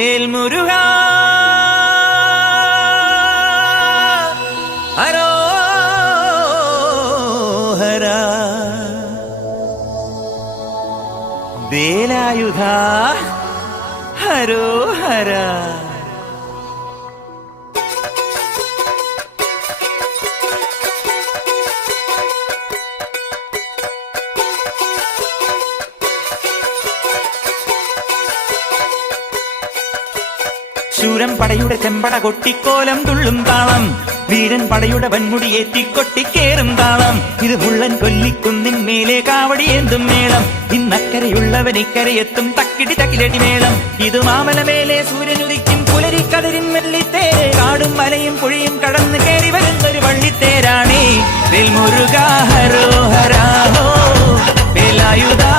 മുരുക ഹരോ ഹര വേലായുധ ഹരോ ഹര. ശൂരൻ പടയുടെ ചെമ്പട കൊട്ടിക്കോലം തുള്ളും താളം, വീരൻ പടയുടെ വൻമുടിയേറ്റി കൊട്ടിക്കേറും താളം. ഇത് മുള്ളൻ കൊല്ലിക്കുന്നിൻ മേലെ കാവടിയേന്തും മേളം, ഇന്നക്കരയുള്ളവൻ ഇക്കരയെത്തും തക്കിടി തക്കിലടി മേളം. ഇത് മാമലമേലെ സൂര്യനുദിക്കും പുലരിക്കതിരിൻ വെള്ളിത്തേര്, കാടും മലയും പുഴയും കടന്ന് കയറി വരുന്നൊരു വള്ളിത്തേരാണേ. വേൽമുരുകാ ഹരോ ഹരാഹോ വേലായുധാ